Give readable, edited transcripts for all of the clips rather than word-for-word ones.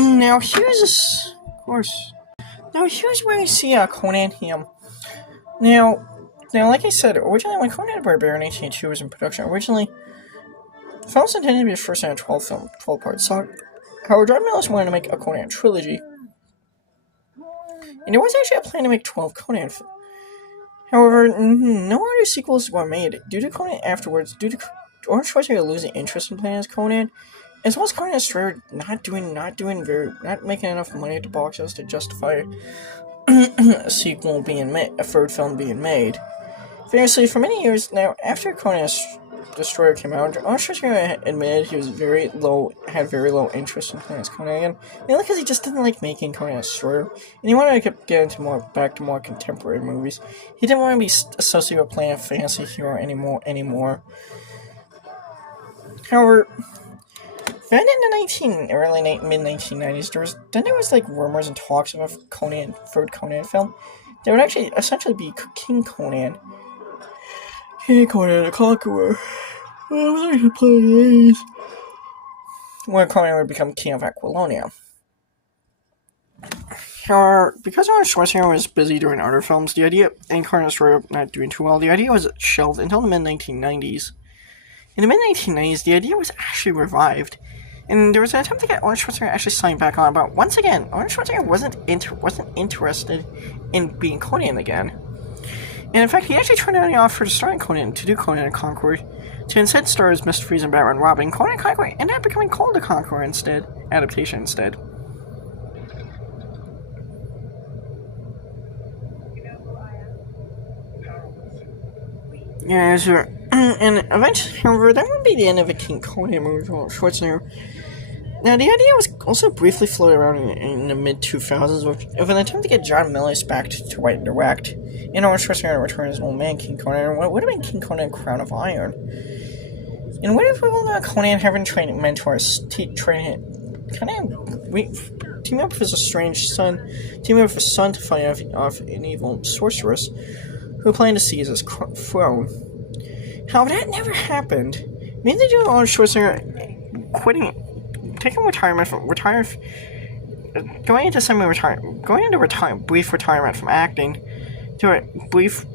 Now here's, of course. Now here's where I see Conan him. Now, like I said, originally when Conan the Barbarian 1882 was in production, originally the film was intended to be the first in a 12-part saga. However, John Mills wanted to make a Conan trilogy, and there was actually a plan to make 12 Conan films. However, no other sequels were made due to Conan afterwards, due to Arnold Schwarzenegger losing interest in playing as Conan, as well as Conan Destroyer not making enough money at the box office to justify a sequel being made, a third film being made. Famously, for many years now, after Conan Destroyer came out, Arnold Schwarzenegger admitted he was had very low interest in playing as Conan again, mainly because he just didn't like making Conan Destroyer, and he wanted to get back to more contemporary movies. He didn't want to be associated with playing a fantasy hero anymore. However, then in the mid-1990s, there was rumors and talks of a third Conan film that would actually essentially be King Conan. King Conan the Conqueror. I was actually playing these. Where Conan would become King of Aquilonia. However, because Arnold Schwarzenegger was busy doing other films, the idea, and Conan Destroyer not doing too well, the idea was shelved until the mid-1990s. In the mid-1990s, the idea was actually revived, and there was an attempt to get Arnold Schwarzenegger actually signed back on, but once again, Arnold Schwarzenegger wasn't interested in being Conan again. And in fact, he actually turned down the offer to star in Conan, to do Conan the Conqueror, to instead star as Mr. Freeze and Batman Robin. Conan the Conqueror ended up becoming called the Conqueror adaptation instead. Yeah, sure. And eventually, however, that would be the end of a King Conan movie for Schwarzenegger. Now, the idea was also briefly floated around in the mid-2000s of an attempt to get John Milius back to write and direct, in order for Schwarzenegger to return as old man King Conan, and what would have been King Conan Crown of Iron. And what if we will not Conan having trained mentors, team up with his estranged son, team up with his son to fight off an evil sorceress, who planned to seize his throne. However, that never happened. Mainly due to Arnold Schwarzenegger going into brief retirement from acting, to a brief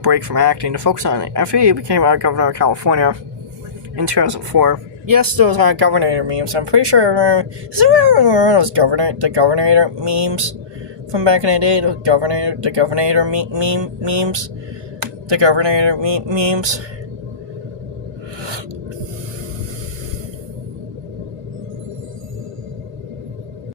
break from acting to focus on it after he became governor of California in 2004. Yes, those governor memes. I'm pretty sure does anyone remember those the governor memes from back in the day? The governor memes. The governor memes.